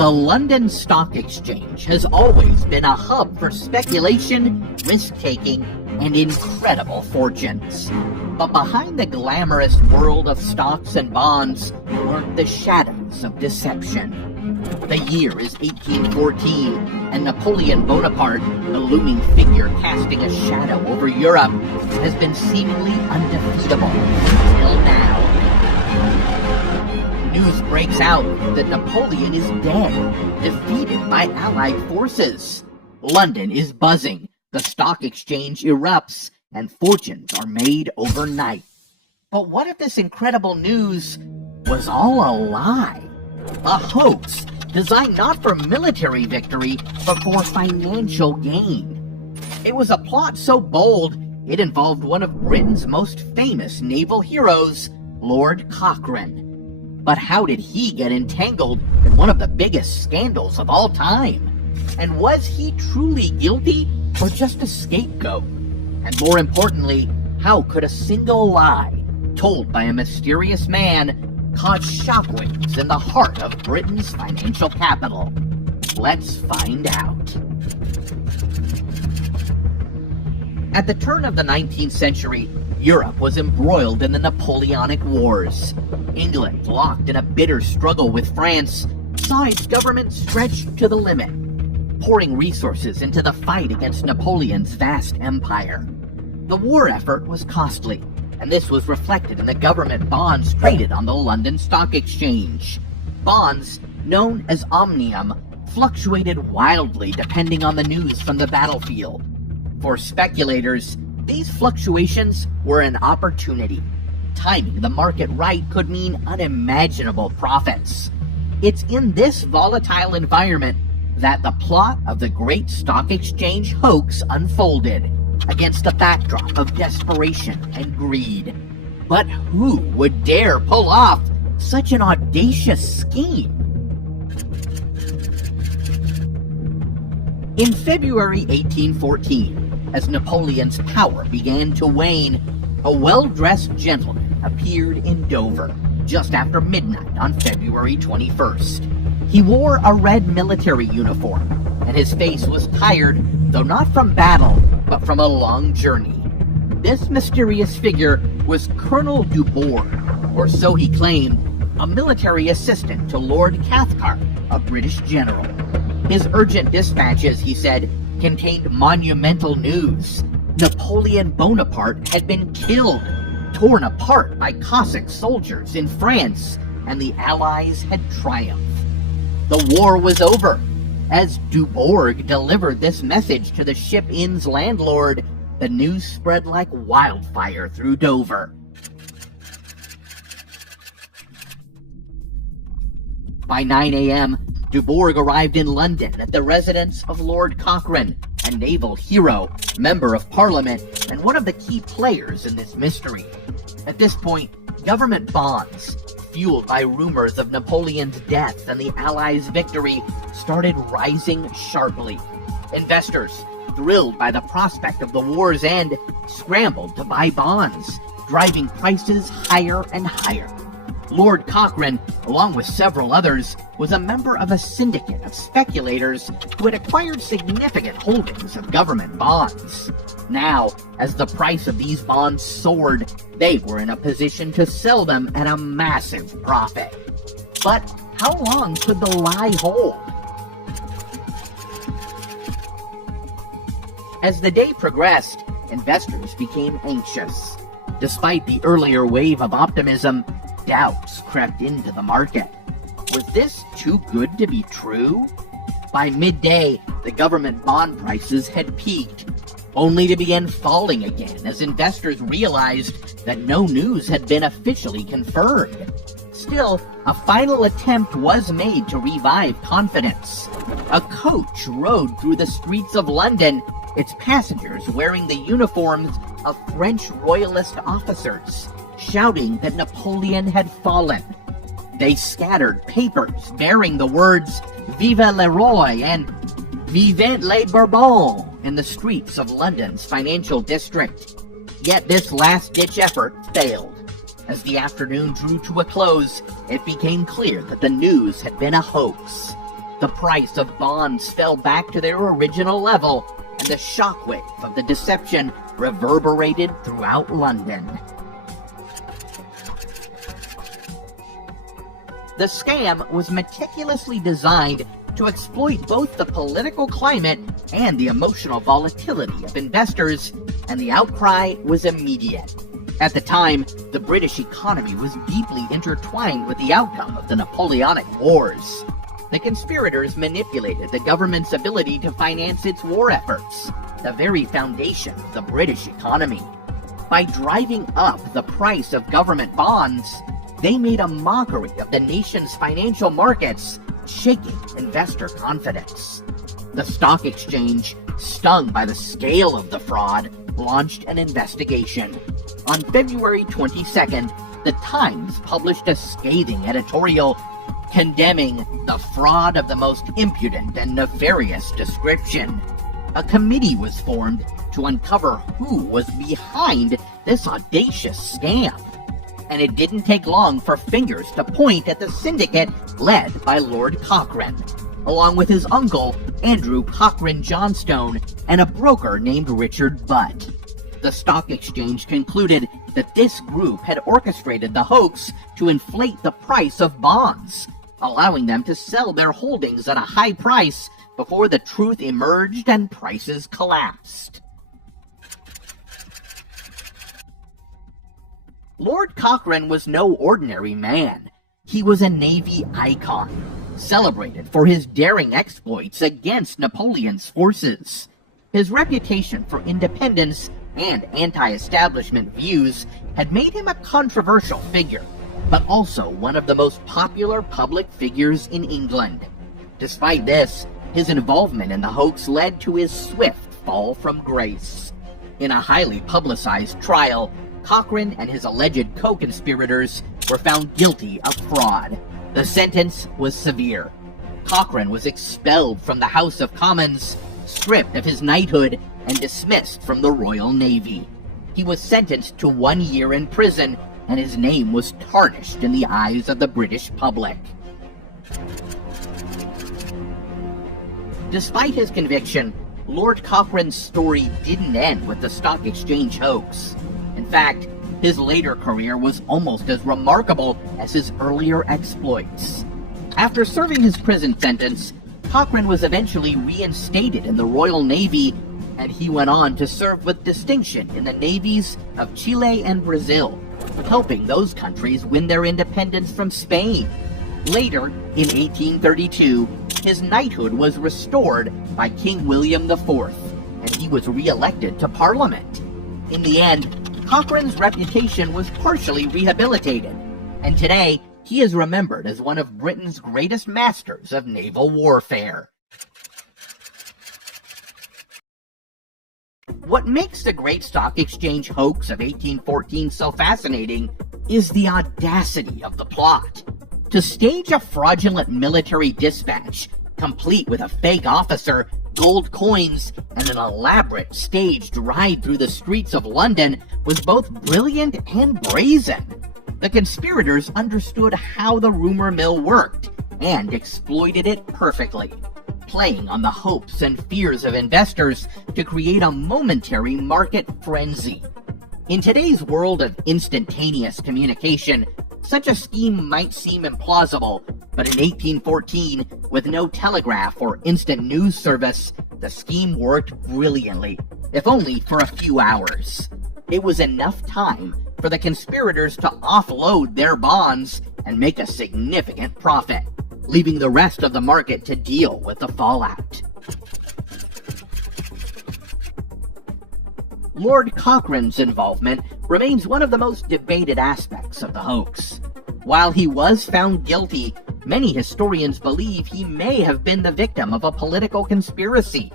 The London Stock Exchange has always been a hub for speculation, risk-taking, and incredible fortunes. But behind the glamorous world of stocks and bonds lurk the shadows of deception. The year is 1814, and Napoleon Bonaparte, the looming figure casting a shadow over Europe, has been seemingly undefeatable until now. News breaks out that Napoleon is dead, defeated by Allied forces. London is buzzing, the stock exchange erupts, and fortunes are made overnight. But what if this incredible news was all a lie? A hoax designed not for military victory, but for financial gain. It was a plot so bold, it involved one of Britain's most famous naval heroes, Lord Cochrane. But how did he get entangled in one of the biggest scandals of all time? And was he truly guilty or just a scapegoat? And more importantly, how could a single lie, told by a mysterious man, cause shockwaves in the heart of Britain's financial capital? Let's find out. At the turn of the 19th century, Europe was embroiled in the Napoleonic Wars. England, locked in a bitter struggle with France, saw its government stretched to the limit, pouring resources into the fight against Napoleon's vast empire. The war effort was costly, and this was reflected in the government bonds traded on the London Stock Exchange. Bonds, known as omnium, fluctuated wildly depending on the news from the battlefield. For speculators, these fluctuations were an opportunity. Timing the market right could mean unimaginable profits. It's in this volatile environment that the plot of the Great Stock Exchange Hoax unfolded, against a backdrop of desperation and greed. But who would dare pull off such an audacious scheme? In February 1814, as Napoleon's power began to wane, a well-dressed gentleman appeared in Dover just after midnight on February 21st. He wore a red military uniform, and his face was tired, though not from battle, but from a long journey. This mysterious figure was Colonel Dubourg, or so he claimed, a military assistant to Lord Cathcart, a British general. His urgent dispatches, he said, contained monumental news. Napoleon Bonaparte had been killed, torn apart by Cossack soldiers in France, and the Allies had triumphed. The war was over. As Dubourg delivered this message to the ship inn's landlord, the news spread like wildfire through Dover. By 9 a.m., Dubourg arrived in London at the residence of Lord Cochrane, a naval hero, member of Parliament, and one of the key players in this mystery. At this point, government bonds, fueled by rumors of Napoleon's death and the Allies' victory, started rising sharply. Investors, thrilled by the prospect of the war's end, scrambled to buy bonds, driving prices higher and higher. Lord Cochrane, along with several others, was a member of a syndicate of speculators who had acquired significant holdings of government bonds. Now, as the price of these bonds soared, they were in a position to sell them at a massive profit. But how long could the lie hold? As the day progressed, investors became anxious. Despite the earlier wave of optimism, doubts crept into the market. Was this too good to be true? By midday, the government bond prices had peaked, only to begin falling again as investors realized that no news had been officially confirmed. Still, a final attempt was made to revive confidence. A coach rode through the streets of London, its passengers wearing the uniforms of French royalist officers, shouting that Napoleon had fallen. They scattered papers bearing the words "Vive le Roi" and "Vivent les Bourbons" in the streets of London's financial district. Yet this last-ditch effort failed. As the afternoon drew to a close, it became clear that the news had been a hoax. The price of bonds fell back to their original level, and the shockwave of the deception reverberated throughout London. The scam was meticulously designed to exploit both the political climate and the emotional volatility of investors, and the outcry was immediate. At the time, the British economy was deeply intertwined with the outcome of the Napoleonic Wars. The conspirators manipulated the government's ability to finance its war efforts, the very foundation of the British economy. By driving up the price of government bonds, they made a mockery of the nation's financial markets, shaking investor confidence. The stock exchange, stung by the scale of the fraud, launched an investigation. On February 22nd, The Times published a scathing editorial condemning the fraud of the most impudent and nefarious description. A committee was formed to uncover who was behind this audacious scam. And it didn't take long for fingers to point at the syndicate led by Lord Cochrane, along with his uncle, Andrew Cochrane Johnstone, and a broker named Richard Butt. The stock exchange concluded that this group had orchestrated the hoax to inflate the price of bonds, allowing them to sell their holdings at a high price before the truth emerged and prices collapsed. Lord Cochrane was no ordinary man. He was a Navy icon, celebrated for his daring exploits against Napoleon's forces. His reputation for independence and anti-establishment views had made him a controversial figure, but also one of the most popular public figures in England. Despite this, his involvement in the hoax led to his swift fall from grace. In a highly publicized trial, Cochrane and his alleged co-conspirators were found guilty of fraud. The sentence was severe. Cochrane was expelled from the House of Commons, stripped of his knighthood, and dismissed from the Royal Navy. He was sentenced to 1 year in prison, and his name was tarnished in the eyes of the British public. Despite his conviction, Lord Cochrane's story didn't end with the stock exchange hoax. In fact, his later career was almost as remarkable as his earlier exploits. After serving his prison sentence, Cochrane was eventually reinstated in the Royal Navy, and he went on to serve with distinction in the navies of Chile and Brazil, helping those countries win their independence from Spain. Later, in 1832, his knighthood was restored by King William IV, and he was re-elected to Parliament. In the end, Cochrane's reputation was partially rehabilitated, and today he is remembered as one of Britain's greatest masters of naval warfare. What makes the Great Stock Exchange hoax of 1814 so fascinating is the audacity of the plot. To stage a fraudulent military dispatch, complete with a fake officer, gold coins, and an elaborate staged ride through the streets of London was both brilliant and brazen. The conspirators understood how the rumor mill worked and exploited it perfectly, playing on the hopes and fears of investors to create a momentary market frenzy. In today's world of instantaneous communication, such a scheme might seem implausible, but in 1814, with no telegraph or instant news service, the scheme worked brilliantly, if only for a few hours. It was enough time for the conspirators to offload their bonds and make a significant profit, leaving the rest of the market to deal with the fallout. Lord Cochrane's involvement remains one of the most debated aspects of the hoax. While he was found guilty, many historians believe he may have been the victim of a political conspiracy.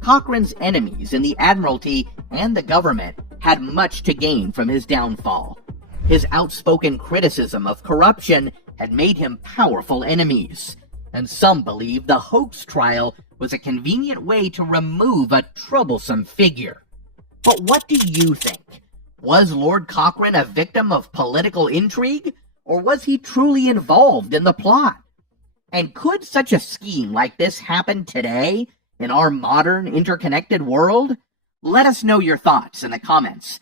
Cochrane's enemies in the Admiralty and the government had much to gain from his downfall. His outspoken criticism of corruption had made him powerful enemies, and some believe the hoax trial was a convenient way to remove a troublesome figure. But what do you think? Was Lord Cochrane a victim of political intrigue, or was he truly involved in the plot? And could such a scheme like this happen today in our modern interconnected world? Let us know your thoughts in the comments.